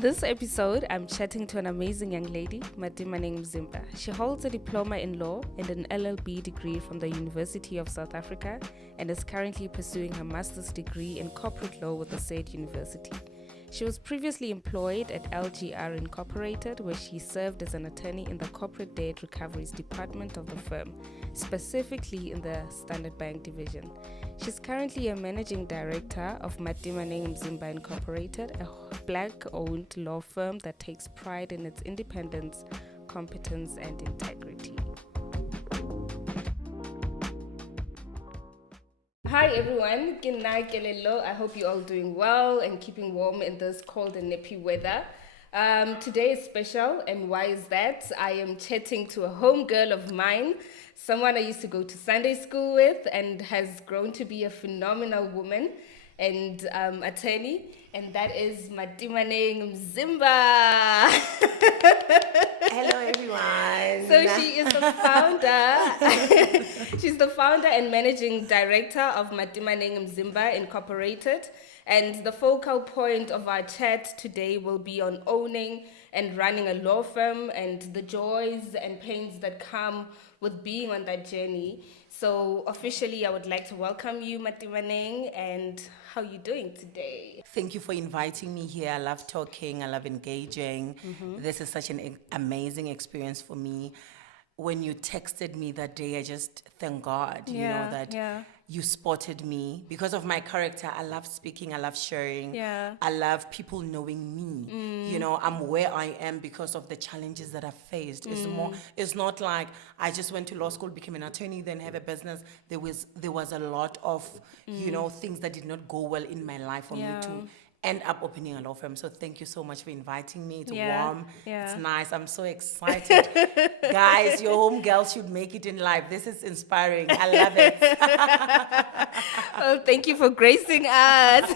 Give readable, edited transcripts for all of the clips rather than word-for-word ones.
In this episode, I'm chatting to an amazing young lady, Matimaneng Mzimba. She holds a diploma in law and an LLB degree from the University of South Africa and is currently pursuing her master's degree in corporate law with the said university. She was previously employed at LGR Incorporated, where she served as an attorney in the corporate debt recoveries department of the firm, specifically in the Standard Bank division. She's currently a managing director of Matimaneng Mzimba Incorporated, a black-owned law firm that takes pride in its independence, competence, and integrity. Hi everyone, I hope you're all doing well and keeping warm in this cold and nippy weather. Today is special, and why is that? I am chatting to a homegirl of mine, someone I used to go to Sunday school with and has grown to be a phenomenal woman and attorney, and that is Matimaneng Mzimba. Hello everyone. So she is the founder. She's the founder and managing director of Matimaneng Mzimba Incorporated. And the focal point of our chat today will be on owning and running a law firm and the joys and pains that come with being on that journey. So officially, I would like to welcome you, Matimaneng, and how are you doing today? Thank you for inviting me here. I love talking. I love engaging. Mm-hmm. This is such an amazing experience for me. When you texted me that day, I just thank God, that you spotted me. Because of my character, I love speaking, I love sharing. Yeah. I love people knowing me. I'm where I am because of the challenges that I've faced. It's not like I just went to law school, became an attorney, then have a business. There was a lot of, things that did not go well in my life for me to end up opening a law firm. So thank you so much for inviting me. It's warm. Yeah. It's nice. I'm so excited. Guys, your home girl should make it in life. This is inspiring. I love it. Well, thank you for gracing us.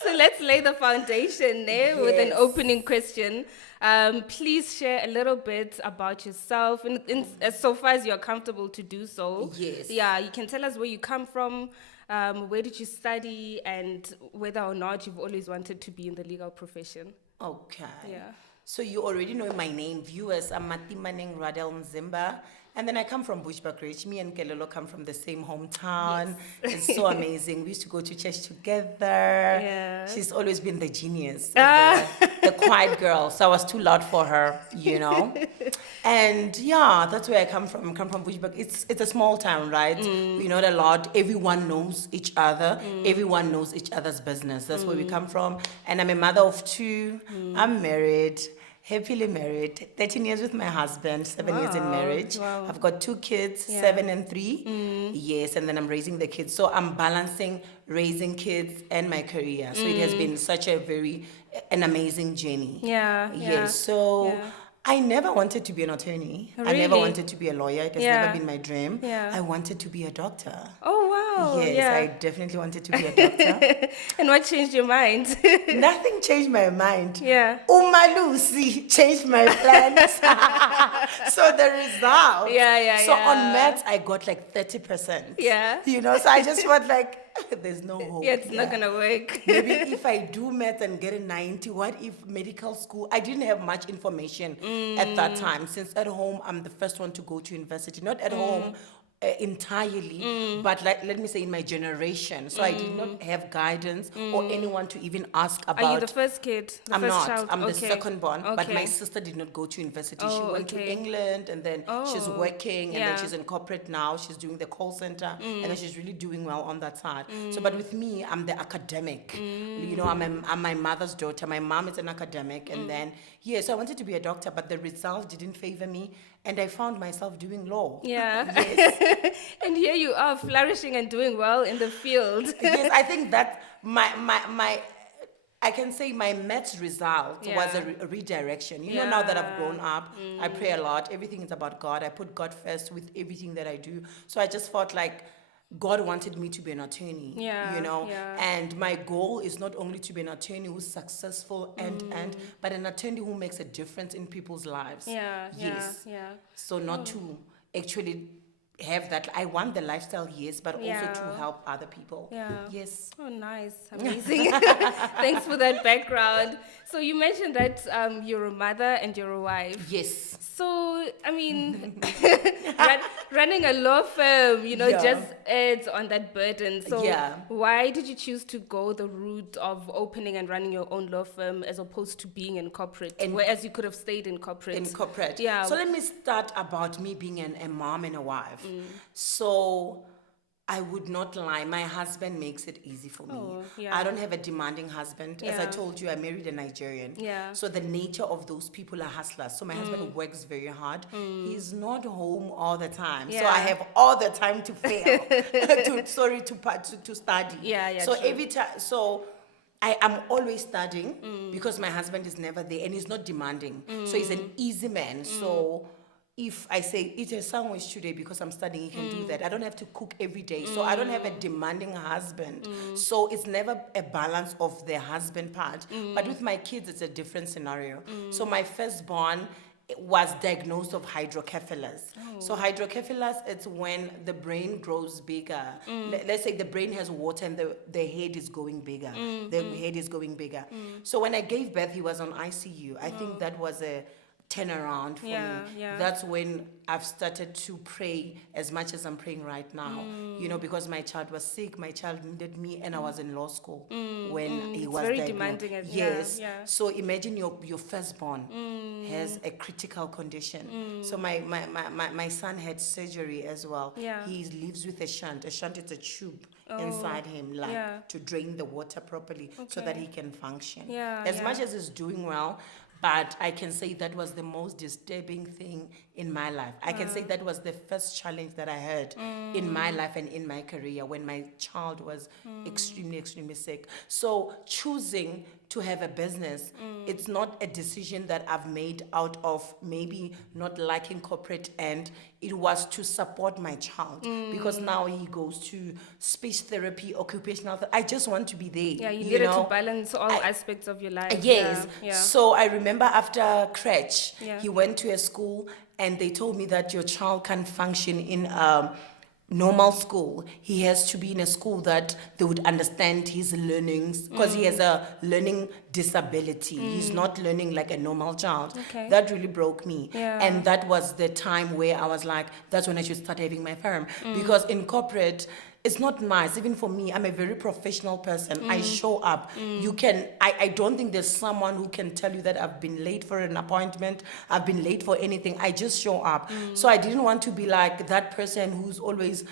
So let's lay the foundation with an opening question. Please share a little bit about yourself, in as so far as you're comfortable to do so. Yes. Yeah, you can tell us where you come from. Where did you study, and whether or not you've always wanted to be in the legal profession? Okay. Yeah. So you already know my name, viewers. I'm Matimaneng Mzimba. And then I come from Bushbuckridge. Me and Kelolo come from the same hometown. Yes. It's so amazing. We used to go to church together. Yeah. She's always been the genius, the quiet girl. So I was too loud for her, And that's where I come from. I come from Bushbuck. It's a small town, right? We know a lot. Everyone knows each other. Everyone knows each other's business. That's where we come from. And I'm a mother of two. I'm married. Happily married, 13 years with my husband, 7 years in marriage. Wow. I've got 2 kids, 7 and 3. Yes, and then I'm raising the kids. So I'm balancing raising kids and my career. So it has been such an amazing journey. Yeah. Yes, so I never wanted to be an attorney. Really? I never wanted to be a lawyer. It has never been my dream. Yeah. I wanted to be a doctor. Oh, wow. Yes, I definitely wanted to be a doctor. And what changed your mind? Nothing changed my mind. Yeah. Lucy changed my plans. So the result. So on maths, I got like 30%. Yeah. So I just felt like, there's no hope. Yeah, it's not going to work. Maybe if I do math and get a 90, what if medical school? I didn't have much information at that time. Since at home, I'm the first one to go to university. Not at home entirely, but let me say in my generation. So I did not have guidance or anyone to even ask about. Are you the first kid? I'm not. Child? I'm the second born. Okay. But my sister did not go to university. She went to England, and then she's working, and then she's in corporate now. She's doing the call center, and then she's really doing well on that side. So, but with me, I'm the academic. I'm my mother's daughter. My mom is an academic, and then so I wanted to be a doctor, but the result didn't favor me, and I found myself doing law. Yeah. Yes. And here you are, flourishing and doing well in the field. Yes, I think that I can say my maths result was a redirection. Now that I've grown up, I pray a lot. Everything is about God. I put God first with everything that I do. So I just felt like God wanted me to be an attorney, and my goal is not only to be an attorney who's successful but an attorney who makes a difference in people's lives. Yeah. So not to actually have that. I want the lifestyle, yes, but also Yeah. to help other people. Yeah. Yes. Oh, nice. Amazing. Thanks for that background. So you mentioned that you're a mother and you're a wife. Yes. So, I mean, running a law firm, Yeah. just adds on that burden. So Yeah. why did you choose to go the route of opening and running your own law firm as opposed to being in corporate, whereas you could have stayed in corporate? In corporate. Yeah. So let me start about me being a mom and a wife. So I would not lie. My husband makes it easy for me. Oh, yeah. I don't have a demanding husband. As I Yeah. told you, I married a Nigerian. Yeah. So the nature of those people are hustlers. So my husband works very hard. He's not home all the time. So Yeah. I have all the time to fail. to study. Yeah, So true. every time, so I am always studying because my husband is never there and he's not demanding. So he's an easy man. So if I say eat a sandwich today because I'm studying, he can do that. I don't have to cook every day. So I don't have a demanding husband. So it's never a balance of the husband part. But with my kids, it's a different scenario. So my firstborn was diagnosed of hydrocephalus. So hydrocephalus, it's when the brain grows bigger. Let's say the brain has water and the head is going bigger. The head is going bigger. So when I gave birth, he was on ICU. I think that was a turnaround for me. Yeah. That's when I've started to pray as much as I'm praying right now. Because my child was sick, my child needed me, and I was in law school when he was very diagnosed. demanding. Yes. Yeah. So imagine your firstborn has a critical condition. So my son had surgery as well. Yeah. He lives with a shunt. A shunt is a tube inside him, to drain the water properly so that he can function. Yeah, As much as he's doing well, but I can say that was the most disturbing thing in my life. I can say that was the first challenge that I had in my life and in my career when my child was extremely, extremely sick. So choosing to have a business, it's not a decision that I've made out of maybe not liking corporate, and it was to support my child because now he goes to speech therapy, occupational therapy. I just want to be there. Yeah, you needed to balance all aspects of your life. Yes. Yeah. So I remember after crèche, Yeah. he went to a school and they told me that your child can't function in normal school. He has to be in a school that they would understand his learnings because he has a learning disability. He's not learning like a normal child. Okay. That really broke me. Yeah. And that was the time where I was like, that's when I should start having my firm. Because in corporate, it's not nice. Even for me, I'm a very professional person. I show up. I don't think there's someone who can tell you that I've been late for an appointment, I've been late for anything. I just show up. So I didn't want to be like that person who's always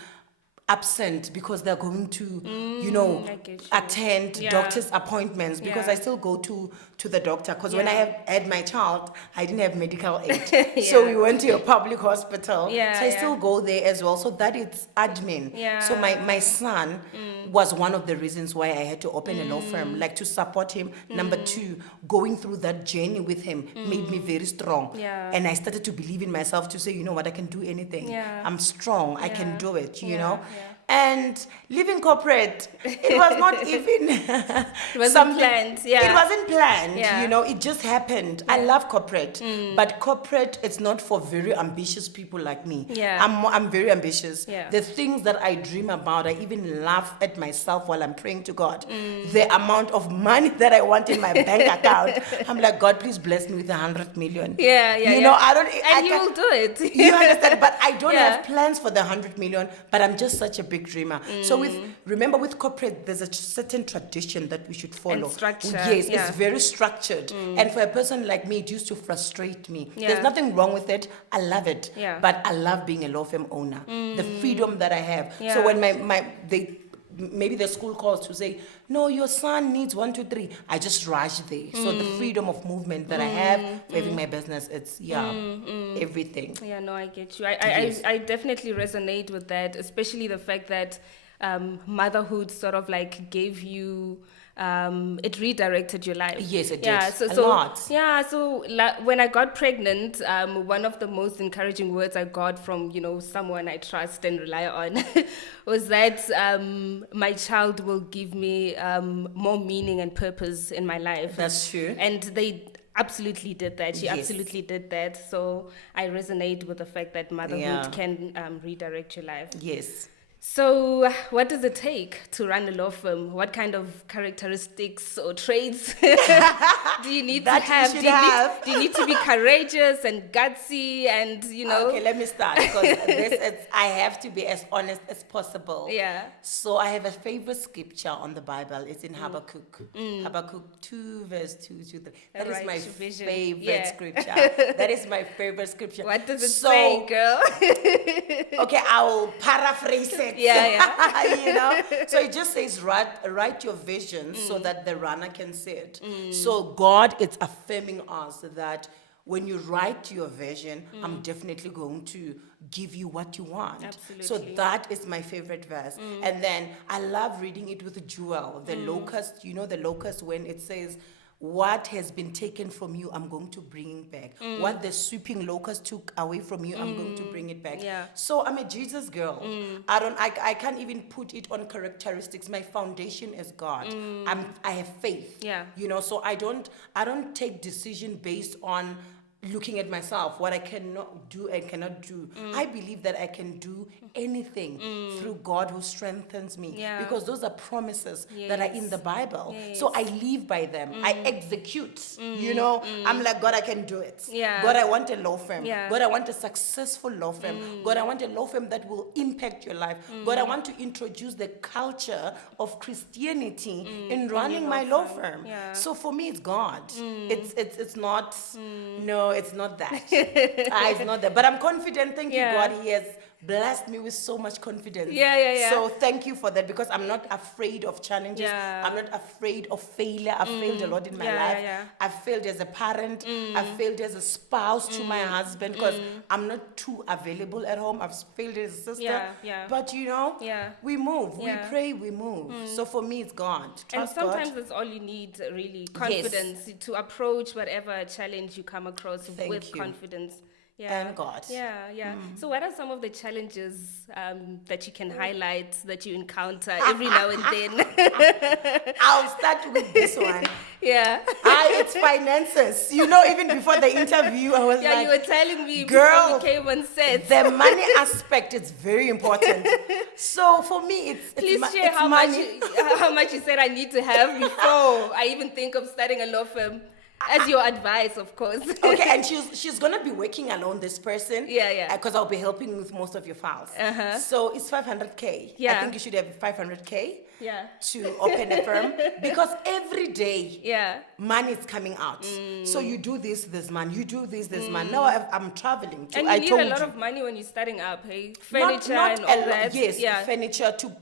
absent because they're going to, I get you. attend Yeah. doctor's appointments because Yeah. I still go to the doctor. Because when I had my child, I didn't have medical aid. Yeah. So we went to a public hospital. Yeah, so I yeah. still go there as well. So that is admin. Yeah. So my son was one of the reasons why I had to open a law firm, like to support him. Number two, going through that journey with him made me very strong. Yeah. And I started to believe in myself to say, you know what, I can do anything. Yeah. I'm strong. I can Yeah. do it, you Yeah, know. yeah. And living corporate, it was not even It wasn't something planned. Yeah. It wasn't planned, Yeah. you know, it just happened. I love corporate, but corporate, it's not for very ambitious people like me. Yeah. I'm very ambitious. Yeah. The things that I dream about, I even laugh at myself while I'm praying to God. The amount of money that I want in my bank account, I'm like, God, please bless me with 100 million. Yeah. You know, I don't. And I you can't- will do it. You understand? But I don't Yeah. have plans for the 100 million, but I'm just such a big dreamer. So remember with corporate, there's a certain tradition that we should follow. And structure, Yes, yeah. it's very structured. And for a person like me, it used to frustrate me. Yeah. There's nothing wrong with it. I love it. Yeah. But I love being a law firm owner. The freedom that I have. Yeah. So when maybe the school calls to say, no, your son needs 1, 2, 3. I just rush there. So the freedom of movement that I have for having my business, it's everything. Yeah, no, I get you. Yes. I definitely resonate with that, especially the fact that motherhood sort of like gave you, it redirected your life. Yes, it Yeah, did. so A lot. Yeah, so when I got pregnant, one of the most encouraging words I got from, someone I trust and rely on was that my child will give me more meaning and purpose in my life. That's true. And absolutely did that. She Yes. absolutely did that. So I resonate with the fact that motherhood Yeah. can redirect your life. Yes. So, what does it take to run a law firm? What kind of characteristics or traits do you need to That you have? should Do you have. do you need to be courageous and gutsy and, Okay, let me start because I have to be as honest as possible. Yeah. So I have a favorite scripture on the Bible. It's in Habakkuk. Habakkuk 2, verse 2 to 3. That is Right my vision. favorite Yeah. scripture. That is my favorite scripture. What does it So, say, girl? okay, I'll paraphrase it. Yeah, You know, so it just says write your vision so that the runner can see it. So God is affirming us that when you write your vision, I'm definitely going to give you what you want. Absolutely. So that is my favorite verse. And then I love reading it with Jewel, the locust. You know, the locust, when it says, what has been taken from you, I'm going to bring back. What the sweeping locust took away from you, I'm going to bring it back. Yeah. So I'm a Jesus girl. I can't even put it on characteristics. My foundation is God. I have faith. Yeah. You know, so I don't take decision based on looking at myself, what I cannot do and cannot do. I believe that I can do anything through God who strengthens me. Yeah. Because those are promises that are in Yes. the Bible. Yes. So I live by them. I execute. You know, I'm like, God, I can do it. Yeah. God, I want a law firm. Yeah. God, I want a successful law firm. God, I want a law firm that will impact your life. God, I want to introduce the culture of Christianity in running my law firm. Yeah. So for me, it's God. It's not, no, it's not that. It's not that. But I'm confident, thank you, Yeah. God. He has blessed me with so much confidence. Yeah. So thank you for that, because I'm not afraid of challenges. Yeah. I'm not afraid of failure. I've failed a lot in my life. Yeah. I've failed as a parent. I've failed as a spouse to my husband, because I'm not too available at home. I've failed as a sister. Yeah. But you know, Yeah. we move. Yeah. We pray, we move. So for me, it's God. And Trust sometimes God. that's all you need, really, confidence to approach whatever challenge you come across Thank with you. confidence. Yeah. And God. Yeah. So what are some of the challenges that you can highlight that you encounter every now and then? I'll start with this one. Yeah. It's finances. You know, even before the interview, I was Yeah, like, you were telling me girl, before we came on set. the money aspect is very important. So for me, Please it's share it's how money. much you said I need to have before I even think of starting a law firm. As your advice, of course. Okay, and she's gonna be working alone, this person. Yeah. Because I'll be helping with most of your files. Uh-huh. So it's 500K. Yeah. I think you should have 500K. Yeah. To open a firm, because every day money is coming out. So you do this month, you do this month. Now I'm traveling. And you need a lot of money when you're starting up, hey? Furniture and all that. Yes, furniture to,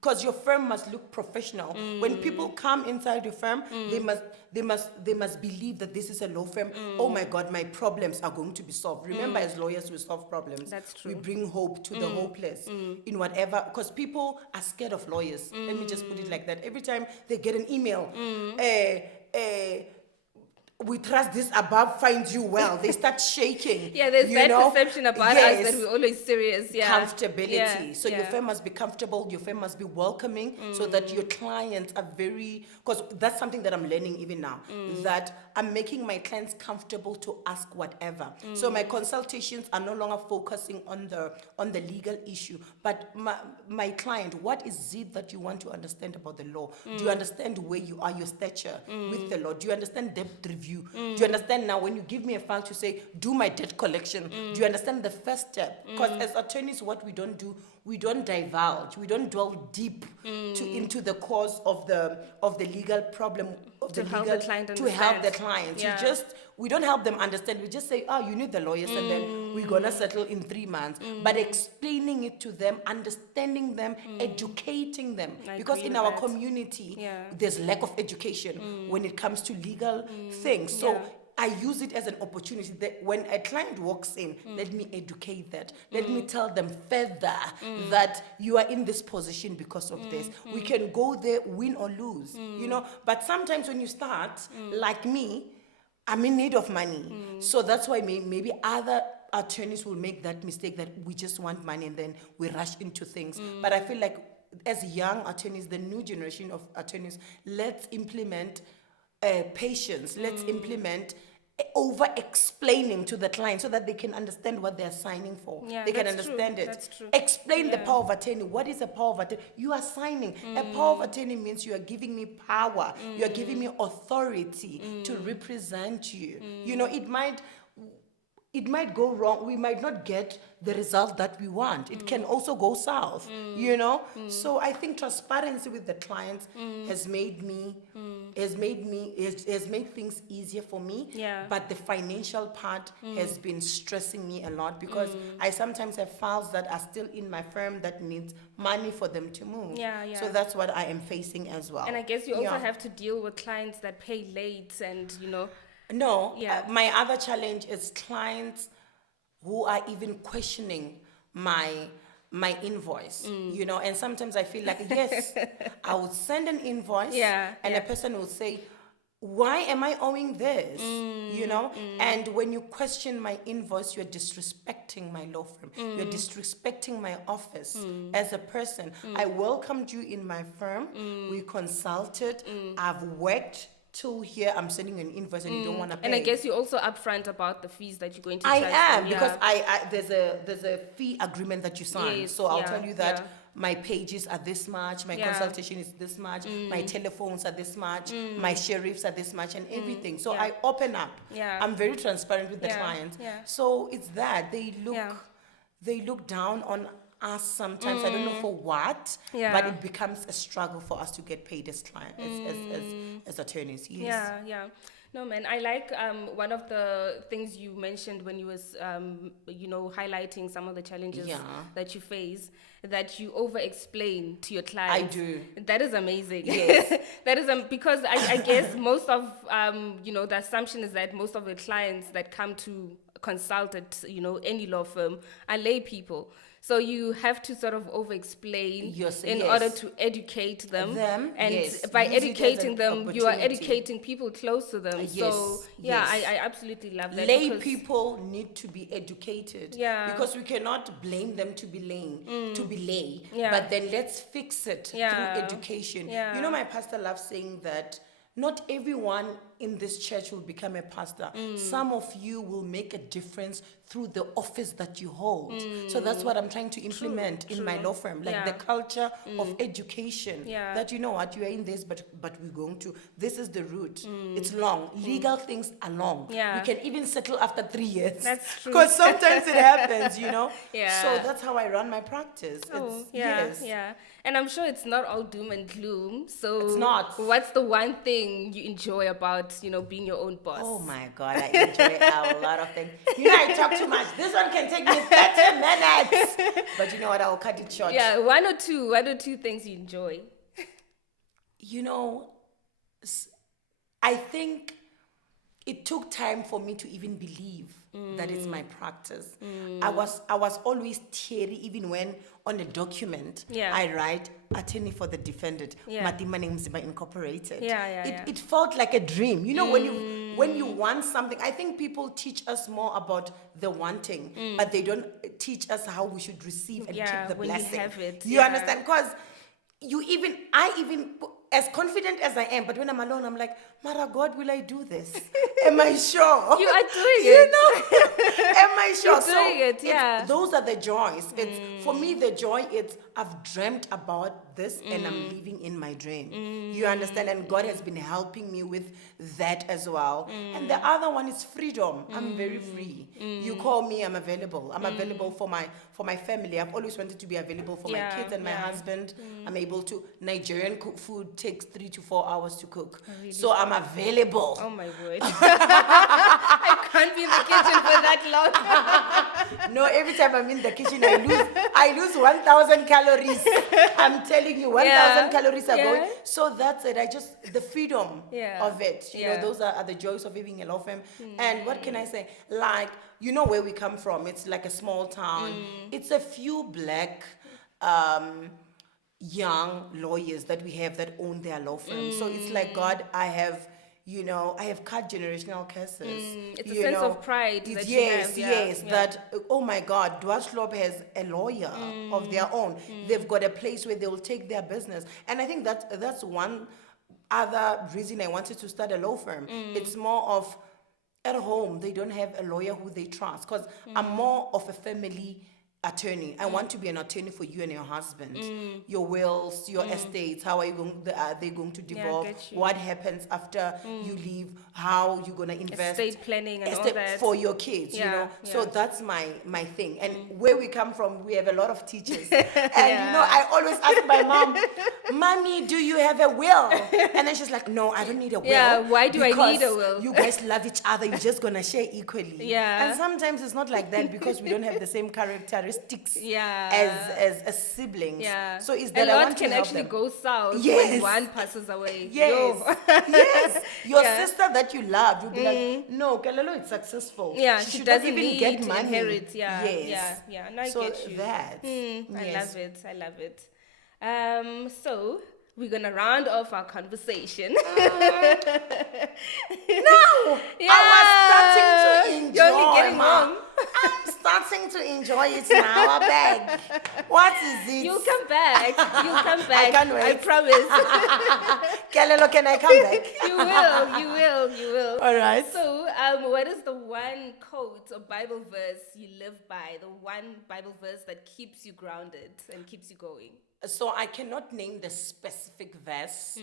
because your firm must look professional. When people come inside your firm, they must believe that this is a law firm. Oh my God, my problems are going to be solved. Remember, as lawyers, we solve problems. That's true. We bring hope to the hopeless in whatever, because people are scared of lawyers. Let me just put it like that. Every time they get an email, we trust this above finds you well, they start shaking. Yeah, there's that perception about us that we're always serious. Yeah. Comfortability. So your firm must be comfortable, your firm must be welcoming, so that your clients are very, because that's something that I'm learning even now, that I'm making my clients comfortable to ask whatever. So my consultations are no longer focusing on the legal issue, but my client, what is it that you want to understand about the law? Do you understand where you are, your stature with the law? Do you understand debt review? Do you understand now when you give me a file to say, do my debt collection? Do you understand the first step? Because as attorneys, what we don't do, we don't divulge, we don't dwell deep into the cause of the legal problem of to the help legal the client to help the understand. client. Yeah. We don't help them understand. We just say, oh, you need the lawyers, and then we're gonna settle in 3 months. But explaining it to them, understanding them, educating them, because in our community there's lack of education when it comes to legal things. So I use it as an opportunity that when a client walks in, let me educate that. Let me tell them further that you are in this position because of this. We can go there, win or lose, you know. But sometimes when you start, like me, I'm in need of money. So that's why maybe other attorneys will make that mistake, that we just want money and then we rush into things. But I feel like as young attorneys, the new generation of attorneys, let's implement patience. Let's implement over explaining to the client so that they can understand what they're signing for. Yeah, they can that's true. understand it. That's true. Explain the power of attorney. What is a power of attorney? You are signing. A power of attorney means you are giving me power. You are giving me authority to represent you. You know, it might go wrong. We might not get the result that we want. It can also go south, you know? So I think transparency with the clients has made things easier for me. Yeah. But the financial part has been stressing me a lot because I sometimes have files that are still in my firm that needs money for them to move. Yeah, yeah. So that's what I am facing as well. And I guess you also have to deal with clients that pay late and, you know. No, Yeah. My other challenge is clients who are even questioning my invoice, you know, and sometimes I feel like, yes, I would send an invoice and a person will say, why am I owing this? You know, and when you question my invoice, you're disrespecting my law firm. You're disrespecting my office as a person. I welcomed you in my firm. We consulted. I've worked till here. I'm sending an invoice and you don't want to pay. And I guess you're also upfront about the fees that you're going to I charge am them. because there's a fee agreement that you sign. Yes, so I'll tell you that yeah. my pages are this much, my consultation is this much, my telephones are this much, my sheriffs are this much, and everything. So I open up. Yeah. I'm very transparent with the clients. Yeah. So it's that they look down on us sometimes. I don't know for what, but it becomes a struggle for us to get paid as clients, as attorneys. Yes. Yeah. No, man, I like one of the things you mentioned when you was, highlighting some of the challenges that you face, that you over-explain to your clients. I do. That is amazing. Yes. That is because I guess most of, the assumption is that most of the clients that come to consult at, any law firm are lay people. So you have to sort of over-explain in order to educate them. And by educating them, you are educating people close to them. So, I absolutely love that. Lay people need to be educated. Yeah. Because we cannot blame them to be lay. Yeah. But then let's fix it through education. Yeah. You know, my pastor loves saying that not everyone in this church will become a pastor. Some of you will make a difference through the office that you hold. So that's what I'm trying to implement in my law firm, like the culture of education. That you know what, you are in this, but we're going to, this is the route. It's long. Legal things are long. Yeah. We can even settle after 3 years. That's true. Because sometimes it happens, So Yeah. that's how I run my practice. Yeah. And I'm sure it's not all doom and gloom. So It's not. What's the one thing you enjoy about, being your own boss? Oh my God, I enjoy a lot of things. I talk too much. This one can take me 30 minutes. But you know what, I'll cut it short. Yeah, one or two things you enjoy. I think it took time for me to even believe that it's my practice. I was always teary even when on a document I write attorney for the defendant, Matimaneng Mzimba Incorporated. It felt like a dream. When you want something, I think people teach us more about the wanting, but they don't teach us how we should receive and keep the when blessing. you have it. You understand? Because I even as confident as I am, but when I'm alone, I'm like, Mara, God, will I do this? Am I sure? You are doing it. Am I sure? You're doing it, those are the joys. For me, the joy is I've dreamt about this and I'm living in my dream. You understand? And God has been helping me with that as well. And the other one is freedom. I'm very free. You call me, I'm available. I'm available for my family. I've always wanted to be available for my kids and my husband. I'm able to. Nigerian cook food takes 3 to 4 hours to cook. Really? So I'm available. Oh my word. I can't be in the kitchen for that long. No, every time I'm in the kitchen, I lose 1,000 calories. I'm telling you, 1,000 calories are going. So that's it. The freedom of it. Those are the joys of living in a law firm. And what can I say? Like, where we come from. It's like a small town. It's a few black young lawyers that we have that own their law firm. So it's like, God, I have cut generational curses. It's a sense of pride that you have. Yes, that, oh my God, Dwarslop has a lawyer of their own. They've got a place where they will take their business. And I think that's one other reason I wanted to start a law firm. It's more of at home, they don't have a lawyer who they trust. Because I'm more of a family attorney. I want to be an attorney for you and your husband. Your wills, your estates, how are they going to devolve? get you. What happens after you leave? How you're going to invest? Estate planning and all that. For your kids, you Yeah, know. yeah. So that's my thing. And where we come from, we have a lot of teachers. And you know, I always ask my mom, Mommy, do you have a will? And then she's like, no, I don't need a will. Yeah, why do I need a will? You guys love each other. You're just going to share equally. Yeah. And sometimes it's not like that because we don't have the same characteristics as siblings. Yeah. So is that a I lot want can to help actually them. go south Yes. when one passes away. Yes, Yo. yes. Your Yeah. sister that you love, you'll be like, no, Kalelo is successful. Yeah, she she should not doesn't even need get to money. inherit. Yeah, Yes. yeah. No, I So get you. that. I yes. love it. So we're gonna round off our conversation. No, Yeah. I was starting to enjoy. You're only getting Ma. warm. I'm starting to enjoy it now. I beg. What is it? You'll come back. You'll come back. can't wait. I promise. Kalelo, can I come back? You will. All right. So, what is the one quote or Bible verse you live by? The one Bible verse that keeps you grounded and keeps you going? So I cannot name the specific verse,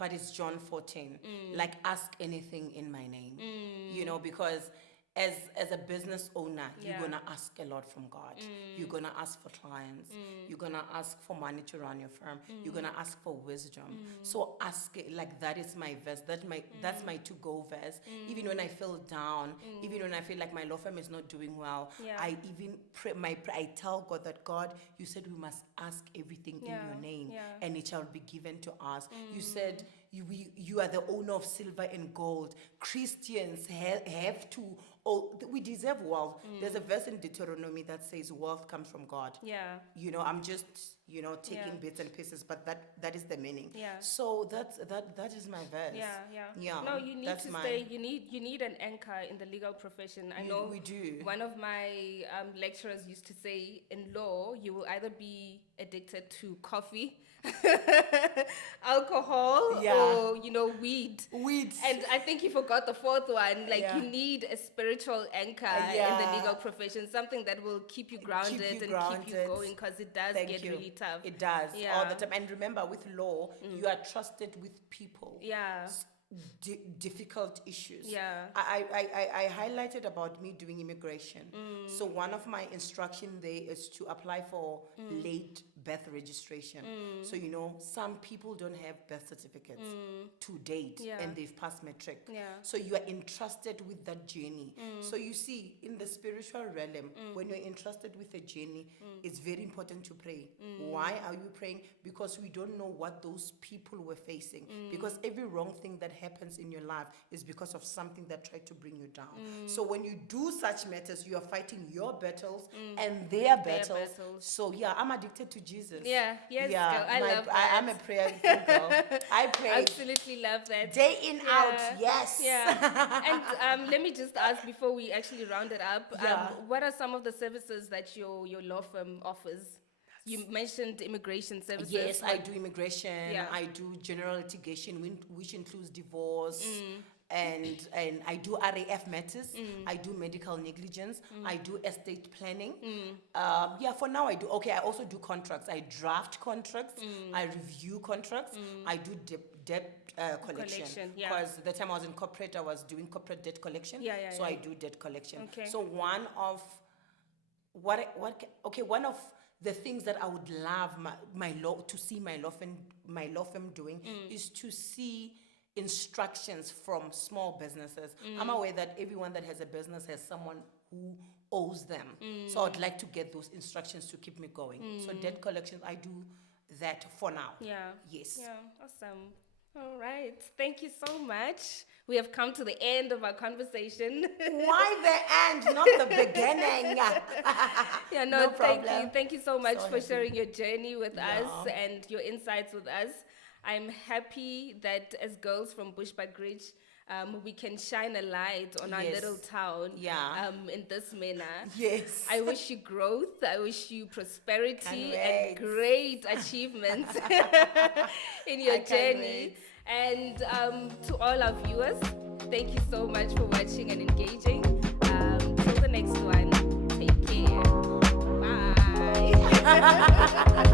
but it's John 14. Like, ask anything in my name. You know, because as a business owner, you're gonna ask a lot from God. You're gonna ask for clients. You're gonna ask for money to run your firm. You're gonna ask for wisdom. So ask it, like, that is my verse. That's my to-go verse. Even when I feel down, even when I feel like my law firm is not doing well, I even I tell God that, God, you said we must ask everything in your name, and it shall be given to us. You said you are the owner of silver and gold. Christians have to. We deserve wealth. There's a verse in Deuteronomy that says wealth comes from God. Yeah. You know, I'm just, taking bits and pieces, but that is the meaning. Yeah. So that is my verse. Yeah. No, you need to stay. You need an anchor in the legal profession. I know we do. One of my lecturers used to say, in law, you will either be addicted to coffee, alcohol, or weed. Weeds. And I think you forgot the fourth one. You need a spiritual anchor in the legal profession, something that will keep you grounded and keep you going, because it does get really tough. It does all the time. And remember, with law, you are trusted with people. Yeah. Difficult issues. Yeah. I highlighted about me doing immigration. So one of my instruction there is to apply for late birth registration. So some people don't have birth certificates to date, and they've passed matric. So you are entrusted with that journey. So you see, in the spiritual realm, when you're entrusted with a journey, it's very important to pray. Why are you praying? Because we don't know what those people were facing. Because every wrong thing that happens in your life is because of something that tried to bring you down. So when you do such matters, you are fighting your battles and their battles. So I'm addicted to Jesus. Yes, girl. I love that. I'm a prayer girl. I pray. Absolutely love that. Day in, out, yes. Yeah. And let me just ask, before we actually round it up, what are some of the services that your law firm offers? You mentioned immigration services. Yes, I do immigration. I do general litigation, which includes divorce. And I do RAF matters. I do medical negligence. I do estate planning. For now I do. Okay, I also do contracts. I draft contracts. I review contracts. I do debt collection. Because the time I was in corporate, I was doing corporate debt collection. So I do debt collection. Okay. So one of the things that I would love to see my law firm doing is to see instructions from small businesses. I'm aware that everyone that has a business has someone who owes them. So I'd like to get those instructions to keep me going. So debt collections, I do that for now. Yes. Yeah, awesome. All right. Thank you so much. We have come to the end of our conversation. Why the end, not the beginning? No problem. Thank you so much for sharing your journey with us and your insights with us. I'm happy that as girls from Bushbuckridge, we can shine a light on our little town in this manner. Yes. I wish you growth. I wish you prosperity and great achievements in your journey. And to all our viewers, Thank you so much for watching and engaging. Till the next one, take care. Bye.